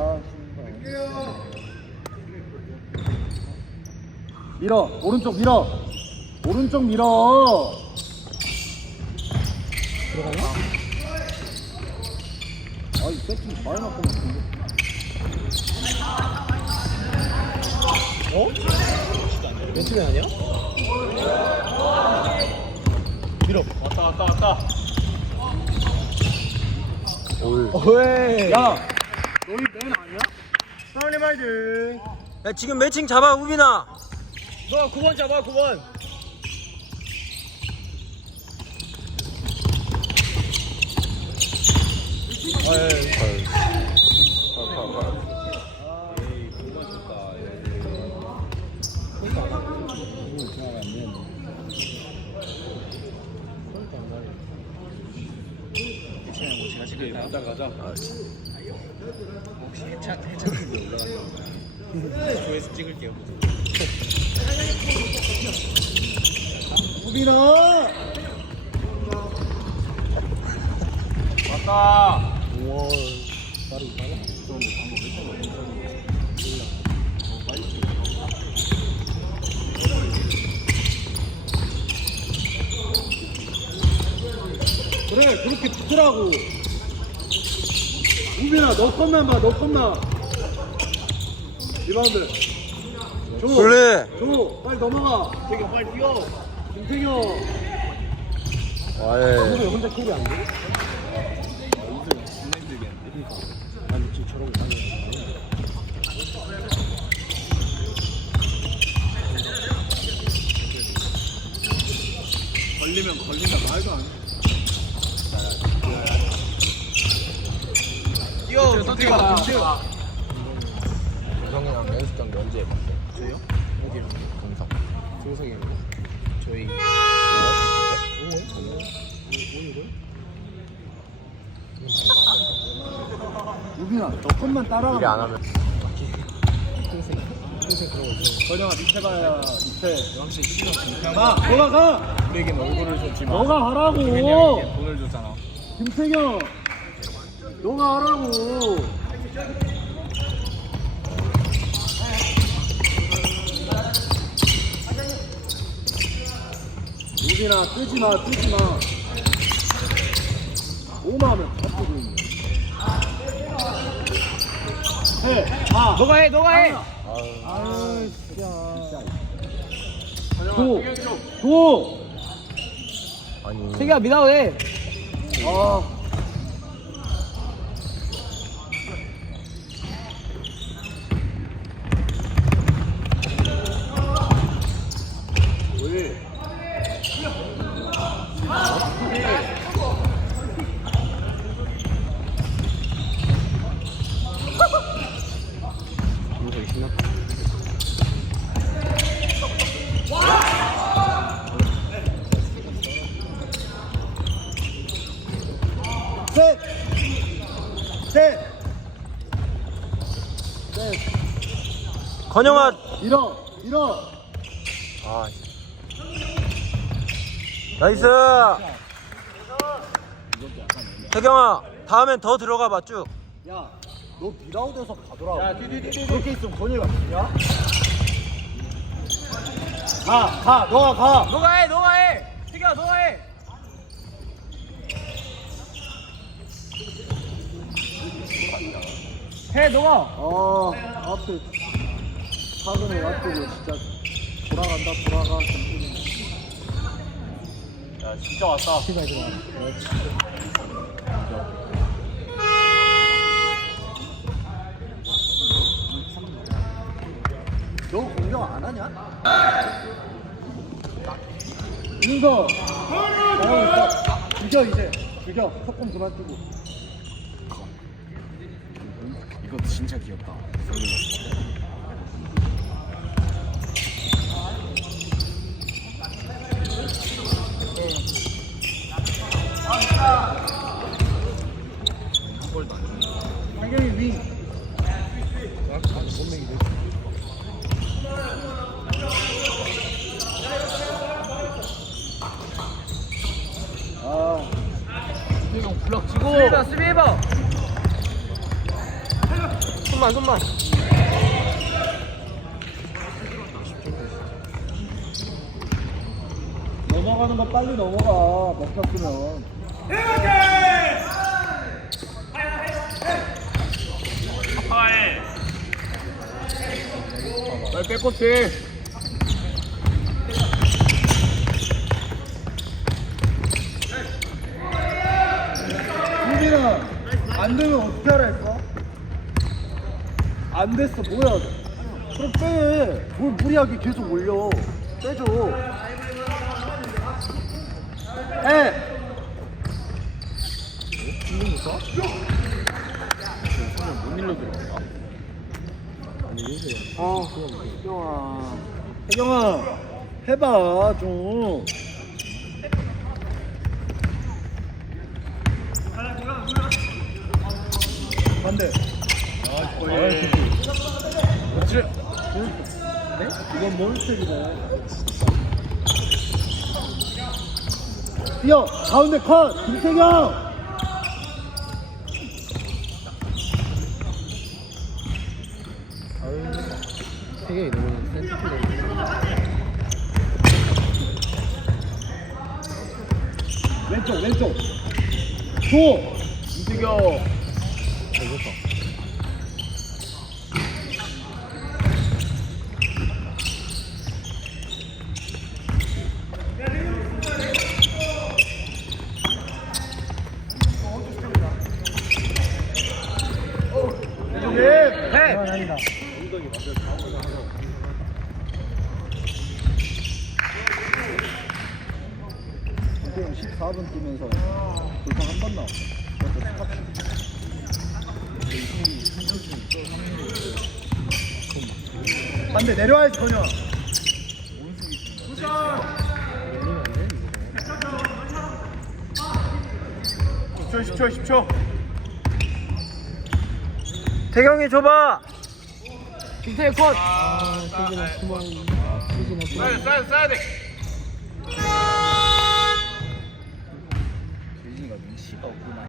아, 밀어 오른쪽 밀어 오른쪽 밀어 들어가나? 아이 세팅 많이 맞고 어? 왼쪽이 아니야? 밀어. 왔다 왔다 왔다 어이. 야 너희 맨 아니야? 사울리 마이드 야 지금 매칭 잡아 우빈아 너 9번 잡아 9번 가자 가자 혹시 해찬 TV 올라가나 조회수 찍을게요 우빈아 왔다 우와. 빠르게 빨라. 그래 그렇게 붙으라고 우빈아 너 컷만 봐너 컷만. 리바운드 줘 그래 줘 빨리 넘어가. 되게 빨리 뛰어. 김태경. 와예. 왜 혼자 킬이 안 돼? 아니 지금 저런 거 해. 걸리면 걸린다. 말도 안 해. 뛰어 김태가 정성이랑 연습 경기 언제 해봤어? 저요? 여기요. 정성 동성이 형. 저희. 우빈아 너 컷만 따라가 일이 안 하면 동생. 동생 밑에 가야 밑에 확실히 시간 가 너가 가 우리에겐 얼굴을 줬지만 너가 하라고 김태경에겐 돈을 줬잖아 김태경 너가 하라고. 우빈아 뜨지 마 뜨지 마. 오마하면 다 뜨고 있네. 해가 너가 해 너가 해. 아유 진짜. 도! 도! 아니 태기야 미나오 해 아 왜? 동생이 신났다. 셋! 셋! 셋! 건영아 밀어! 밀어! 아 나이스 태경아 다음엔 더 들어가 봐 쭉 야, 너 미라우드에서 가더라. 야, 뒤뒤뒤 그렇게 있으면 건이가 야? 가, 가, 너가 가. 너가 해 너가 해 태기야 너가 해 해, 너가. 아, 앞에 사근을 놔두고 진짜 돌아간다, 돌아가. 야, 진짜 왔다. 시간 들어와. 너 공격 안 하냐? 윤서, 나가고 있어. 죽여 이제. 죽여. 조금 그만 뛰고. 이거 진짜 귀엽다. 상경이 윙. 아, 수비가 블럭 치고. 수비해봐, 수비 해봐. 손만 손만 넘어가는 거 빨리 넘어가. 먹혔으면. 빨리 백코트. 수빈아 안 되면 어떻게 하라 했어? 안 됐어. 뭐야? 그럼 빼 뭘 무리하게 계속 올려. 빼줘 에못 일로 들어가. 아니 민수야 아, 혜경아. 혜경아, 해봐, 좀. 반대. 아, 그렇지. 네? 이건 몬스터이네. 뛰어! 가운데 컷! 김태경! 왼쪽, 왼쪽. 줘! 움직여. 잘 줬다 해! 지금 14분 뛰면서 돌파 한번 나왔어. 반대 내려와야지. 열리면 안돼 10초 10초 10초. 태경이 줘봐. 김태경 컷! 아 태경아. 그만 태경아 쏴야 그만 돼